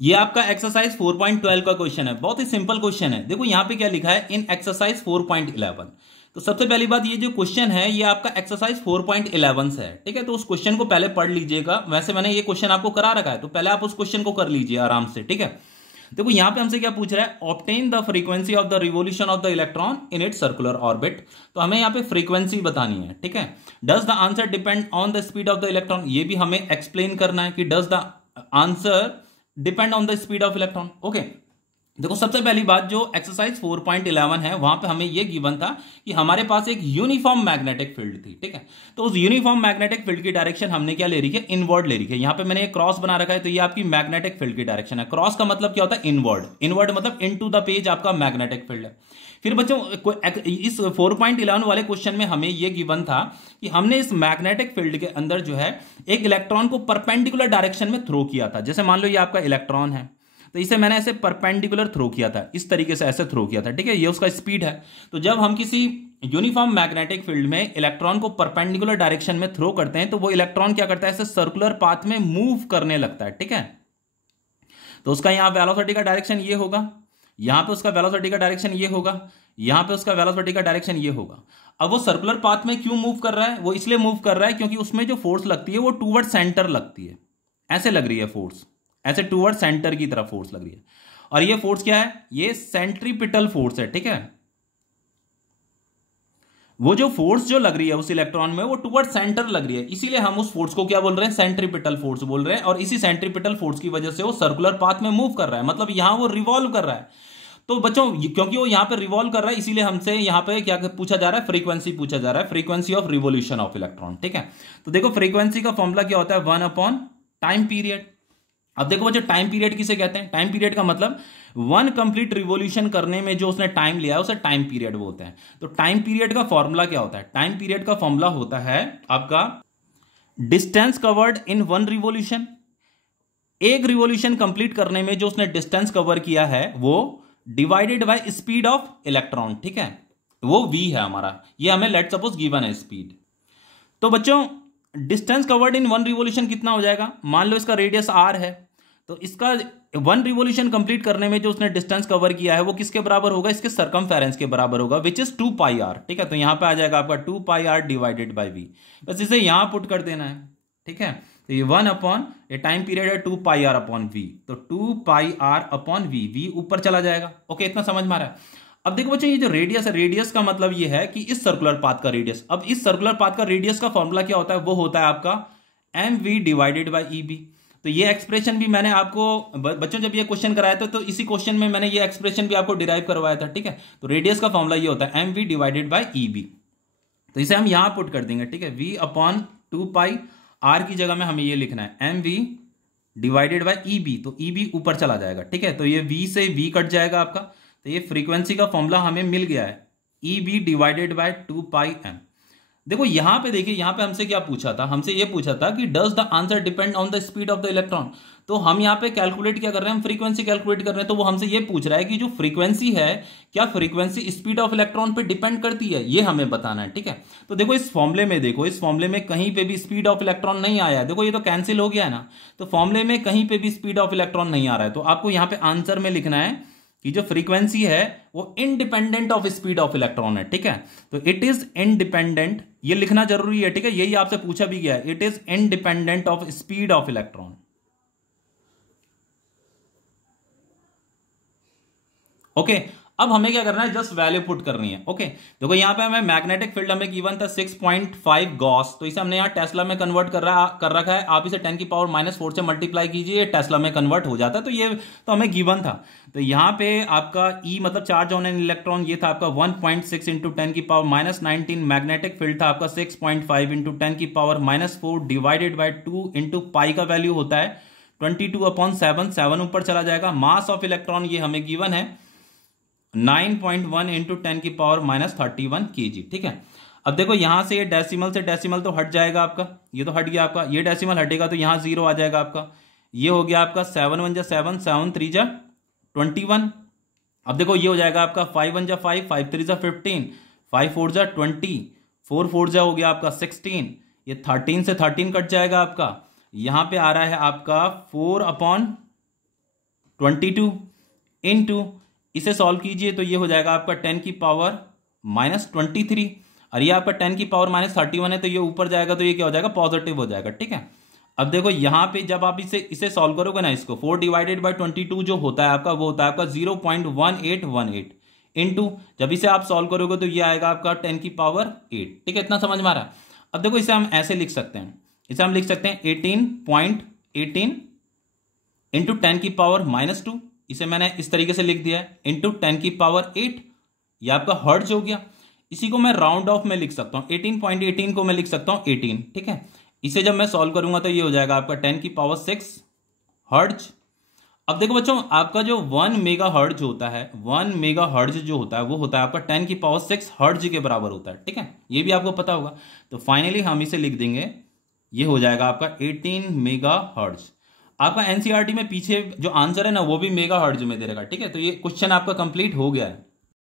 ये आपका एक्सरसाइज 4.12 का क्वेश्चन है, बहुत ही सिंपल क्वेश्चन है। देखो यहाँ पे क्या लिखा है, इन एक्सरसाइज 4.11। तो सबसे पहली बात, ये जो क्वेश्चन है ये आपका एक्सरसाइज 4.11 से है, ठीक है। तो उस क्वेश्चन को पहले पढ़ लीजिएगा। वैसे मैंने ये क्वेश्चन आपको करा रखा है, तो पहले आप उस क्वेश्चन को कर लीजिए आराम से, ठीक है। देखो यहाँ पे हमसे क्या पूछ रहा है, obtain the frequency of the revolution of the electron in its circular orbit. तो हमें यहाँ पे फ्रीक्वेंसी बतानी है, ठीक है। Does the answer depend on the speed of the electron, ये भी हमें एक्सप्लेन करना है कि does the answer depend on the speed of electron. Okay, देखो सबसे पहली बात, जो एक्सरसाइज 4.11 है वहां पे हमें यह गिवन था कि हमारे पास एक यूनिफॉर्म मैग्नेटिक फील्ड थी, ठीक है। तो उस यूनिफॉर्म मैग्नेटिक फील्ड की डायरेक्शन हमने क्या ले रही है, इनवर्ड ले रही है। यहां पे मैंने एक क्रॉस बना रखा है, तो ये आपकी मैग्नेटिक फील्ड की डायरेक्शन है। क्रॉस का मतलब क्या होता है, इनवर्ड। इनवर्ड मतलब इनटू द पेज आपका मैग्नेटिक फील्ड है। फिर बच्चों इस 4.11 वाले क्वेश्चन में हमें यह गिवन था कि हमने इस मैग्नेटिक फील्ड के अंदर जो है एक इलेक्ट्रॉन को परपेंडिकुलर डायरेक्शन में थ्रो किया था। जैसे मान लो ये आपका इलेक्ट्रॉन है, तो इसे मैंने ऐसे परपेंडिकुलर थ्रो किया था, इस तरीके से ऐसे थ्रो किया था, ठीक है। ये उसका स्पीड है। तो जब हम किसी यूनिफॉर्म मैग्नेटिक फील्ड में इलेक्ट्रॉन को परपेंडिकुलर डायरेक्शन में थ्रो करते हैं, तो वो इलेक्ट्रॉन क्या करता है, ऐसे सर्कुलर पाथ में मूव करने लगता है, ठीक है। तो उसका यहां वेलोसिटी का डायरेक्शन ये होगा, यहां पे उसका वेलोसिटी का डायरेक्शन ये होगा, यहां पे उसका वेलोसिटी का डायरेक्शन ये होगा। अब वो सर्कुलर पाथ में क्यों मूव कर रहा है, वो इसलिए मूव कर रहा है क्योंकि उसमें जो फोर्स लगती है वो टूवर्ड सेंटर लगती है, ऐसे लग रही है फोर्स, ऐसे टूवर्ड सेंटर की तरफ फोर्स लग रही है। और ये फोर्स क्या है, ये सेंट्रीपिटल फोर्स है, ठीक है। वो जो फोर्स जो लग रही है उस इलेक्ट्रॉन में वो टूवर्ड सेंटर लग रही है, इसीलिए हम उस फोर्स को क्या बोल रहे हैं, सेंट्रीपिटल फोर्स बोल रहे हैं। और इसी सेंट्रीपिटल फोर्स की वजह से वो सर्कुलर पाथ में मूव कर रहा है, मतलब यहां वो रिवॉल्व कर रहा है। तो बच्चों क्योंकि वो यहां पे रिवॉल्व कर रहा है, इसीलिए हमसे यहां पे क्या पूछा जा रहा है, फ्रीक्वेंसी पूछा जा रहा है, frequency of revolution of electron, ठीक है। तो देखो फ्रीक्वेंसी का फॉर्मूला क्या होता है, 1 टाइम पीरियड। अब देखो बच्चों टाइम पीरियड किसे कहते हैं, टाइम पीरियड का मतलब वन कंप्लीट रिवोल्यूशन करने में जो उसने टाइम लिया है उसे टाइम पीरियड बोलते हैं। तो टाइम पीरियड का फॉर्मूला क्या होता है, टाइम पीरियड का फॉर्मूला होता है आपका distance covered in one revolution. एक रिवोल्यूशन कंप्लीट करने में जो उसने डिस्टेंस कवर किया है वो divided by speed of electron, ठीक है। वो v है हमारा, ये हमें लेट सपोज गिवन है स्पीड। तो बच्चों distance covered in one revolution कितना हो जाएगा, मान लो इसका रेडियस r है, तो इसका वन रिवोल्यूशन कंप्लीट करने में जो उसने डिस्टेंस कवर किया है वो किसके बराबर होगा, इसके सर्कमफेरेंस के बराबर होगा, विच इज 2 पाई r, ठीक है। तो यहां पे आ जाएगा आपका 2 पाई r डिवाइडेड बाई v। बस इसे यहां पुट कर देना है, ठीक है। तो ये 1 अपॉन ये टाइम पीरियड है 2 पाई r अपॉन v, तो 2 पाई r अपॉन v, v ऊपर चला जाएगा। ओके, इतना समझ में आ रहा है। अब देखो बच्चों ये जो रेडियस है, रेडियस का मतलब ये है कि इस सर्कुलर पाथ का रेडियस। अब इस सर्कुलर पाथ का रेडियस का फॉर्मूला क्या होता है, वो होता है आपका mv डिवाइडेड बाई eb। तो ये एक्सप्रेशन भी मैंने आपको बच्चों जब ये क्वेश्चन कराया था तो इसी क्वेश्चन में मैंने ये एक्सप्रेशन भी आपको डिराइव करवाया था, ठीक है। तो रेडियस का फॉर्मूला ये होता है mv डिवाइडेड बाई eb। तो इसे हम यहां पुट कर देंगे, ठीक है। v अपॉन 2 पाई r की जगह में हमें ये लिखना है mv डिवाइडेड बाई eb, तो eb ऊपर चला जाएगा, ठीक है। तो ये v से v कट जाएगा आपका, तो ये फ्रीक्वेंसी का फॉर्मूला हमें मिल गया है, eb divided by 2 pi m। देखो यहां पे देखिए, यहां पे हमसे क्या पूछा था, हमसे ये पूछा था कि does the answer depend on the speed of the electron. तो हम यहां पे कैलकुलेट क्या कर रहे हैं, हम फ्रीक्वेंसी कैलकुलेट कर रहे हैं। तो वो हमसे ये पूछ रहा है कि जो फ्रीक्वेंसी है, क्या फ्रीक्वेंसी स्पीड ऑफ इलेक्ट्रॉन पे डिपेंड करती है, ये हमें बताना है, ठीक है। तो देखो इस फॉर्मूले में, देखो इस फॉर्मूले में कहीं पे भी स्पीड ऑफ इलेक्ट्रॉन नहीं आया है। देखो ये तो कैंसिल हो गया है ना, तो फॉर्मूले में कहीं पे भी स्पीड ऑफ इलेक्ट्रॉन नहीं आ रहा है। तो आपको यहां पे आंसर में लिखना है कि जो फ्रीक्वेंसी है वो independent of speed of electron है, ठीक है। तो इट इज इंडिपेंडेंट, ये लिखना जरूरी है, ठीक है। यही आपसे पूछा भी गया है, it is independent of speed of electron. Okay, अब हमें क्या करना है, जस्ट वैल्यू पुट करनी है। ओके, देखो यहां पे हमें मैग्नेटिक फील्ड हमें गिवन था 6.5 गॉस, तो इसे हमने यहां टेस्ला में कन्वर्ट कर रखा है। आप इसे 10 की पावर -4 से मल्टीप्लाई कीजिए, टेस्ला में कन्वर्ट हो जाता है। तो ये तो हमें गिवन था। तो यहां पे आपका E मतलब चार्ज ऑन एन इलेक्ट्रॉन, ये था आपका 1.6 इंटू 10 की पावर -19। मैग्नेटिक फील्ड था आपका 6.5 इंटू 10 की power -4 divided by 2 into pi का वैल्यू होता है 22/7, 7 ऊपर चला जाएगा। मास ऑफ इलेक्ट्रॉन ये हमें गिवन है 9.1 इंटू 10 की पावर -31 kg, ठीक है। अब देखो यहां से ये डेसिमल से डेसिमल तो हट जाएगा आपका, ये तो हट गया आपका, ये डेसिमल हटेगा तो यहां 0 आ जाएगा आपका। ये हो गया आपका 7 1 जा 7, 7 3 जा 21। अब देखो ये हो जाएगा आपका 5 1 जा 5, 5 3 जा 15, 5 4 जा 20, 4 4 जा हो गया आपका 16। ये 13 से 13 कट जाएगा आपका, यहां पे आ रहा है आपका 4 अपॉन 22 इंटू, इसे सॉल्व कीजिए तो ये हो जाएगा आपका 10 की पावर -23, और ये आपका 10 की पावर -31 है, तो ये ऊपर जाएगा तो ये क्या हो जाएगा, पॉजिटिव हो जाएगा। ठीक है, अब देखो यहां पे जब आप इसे सॉल्व करोगे ना, इसको 4 डिवाइडेड बाई 22 जो होता है आपका, वो होता है आपका 0.1818 इंटू, जब इसे आप सॉल्व करोगे तो ये आएगा आपका 10 की पावर 8। ठीक है, इतना समझ में आ रहा है। अब देखो इसे हम ऐसे लिख सकते हैं, इसे हम लिख सकते हैं 18.18 इंटू 10 की पावर -2, इसे मैंने इस तरीके से लिख दिया है, इंटू 10 की पावर 8, ये आपका हर्ट्ज हो गया। इसी को मैं राउंड ऑफ में लिख सकता हूं, 18.18 को मैं लिख सकता हूं 18। ठीक है, इसे जब मैं सॉल्व करूंगा तो ये हो जाएगा आपका 10 की पावर 6 हर्ट्ज। अब देखो बच्चों, आपका जो 1 मेगा हर्ट्ज होता है, 1 मेगा हर्ट्ज जो होता है वो होता है आपका 10 की पावर 6 हर्ट्ज के बराबर होता है। ठीक है, ये भी आपको पता होगा। तो फाइनली हम इसे लिख देंगे, ये हो जाएगा आपका 18 मेगा हर्ट्ज। आपका एनसीईआरटी में पीछे जो आंसर है ना, वो भी मेगा हर्ट्ज में दे रहेगा। ठीक है, तो ये क्वेश्चन आपका कंप्लीट हो गया है।